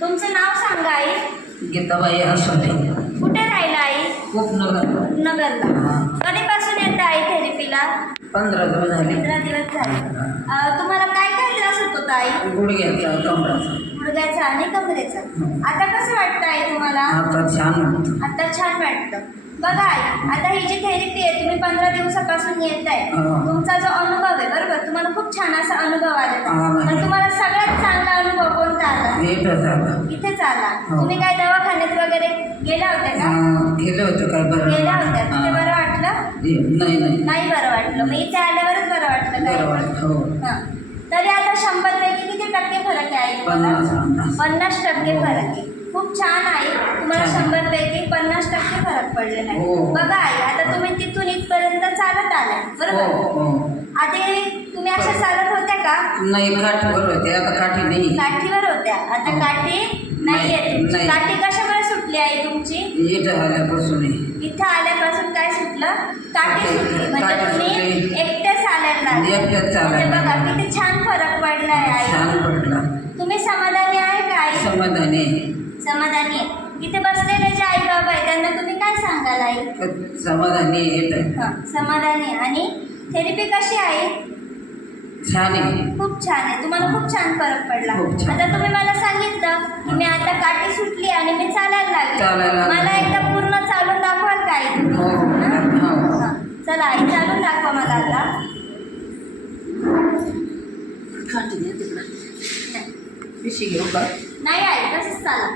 तुमचं नाव सांगा आई. गीताबाई असोले. कुठे राहिला आई? नगरला. कधीपासून येत आई थेरपीला? 15 दिवस झाले. 15 दिवस झाले. तुम्हाला काय काय त्रास होत होता आई? गुडघ्याचा, कमराचा. गुडघ्याचा आणि कमरेचा. आता कसं वाटतं आई तुम्हाला? आता छान वाटतं. आता छान वाटतं. बघा आई, आता ही जी थेरपी आहे तुम्ही 15 दिवसापासून येत आहे. तुमचा जो अनुभव आहे बरोबर, तुम्हाला खूप छान असा अनुभव आलेला. पण तुम्हाला सगळ्यात चांगला अनुभव कोणता आला? इथेच आला. तुम्ही काय दवाखान्यात वगैरे गेल्या होत्या का? गेले होते काय बरं? गेल्या होत्या. तिथे बरं वाटलं? नाही बरं वाटलं. मग इथे आल्यावरच बरं वाटलं काय? तरी आता 100 पैकी किती टक्के फरक आहे तुम्हाला? 50% फरक आहे. खूप छान आहे. तुम्हाला 100 पैकी 50% फरक पडलेला आहे. बघा आई, आता तुम्ही तिथून इथपर्यंत चालत आल्या बरोबर? आधी तुम्ही अशा चालत होत्या का? नाही, काठीवर होते. आता काठी नाही. काठीवर होत्या, आता काठी नाही आहे तुमची. काठी कशामुळे सुटली आई तुमची? इथं आल्यापासून. इथं आल्यापासून काय सुटलं? काठी सुटली. म्हणजे तुम्ही एकटेच आल्याला म्हणजे बघा किती छान फरक पडलाय आई. छान पडला. तुम्ही समाधानी आहे का आई? समाधानी. समाधानी आहे. इथे बसलेले जे आई बाबा आहे त्यांना तुम्ही काय सांगाल आई? समाधानी येत. समाधानी. आणि थेरपी कशी आहे? छान आहे. खूप छान आहे. तुम्हाला खूप छान फरक पडला. आता तुम्ही मला सांगितलं की मी आता काठी सुटली आणि मी चालायला लागले. मला एकदा पूर्ण चालून दाखवाल का आई तुम्ही? चला आई, चालून दाखवा मला आता. काठी नाही तिकडं. पिशी घेऊ का? नाही आई, तसंच चाला.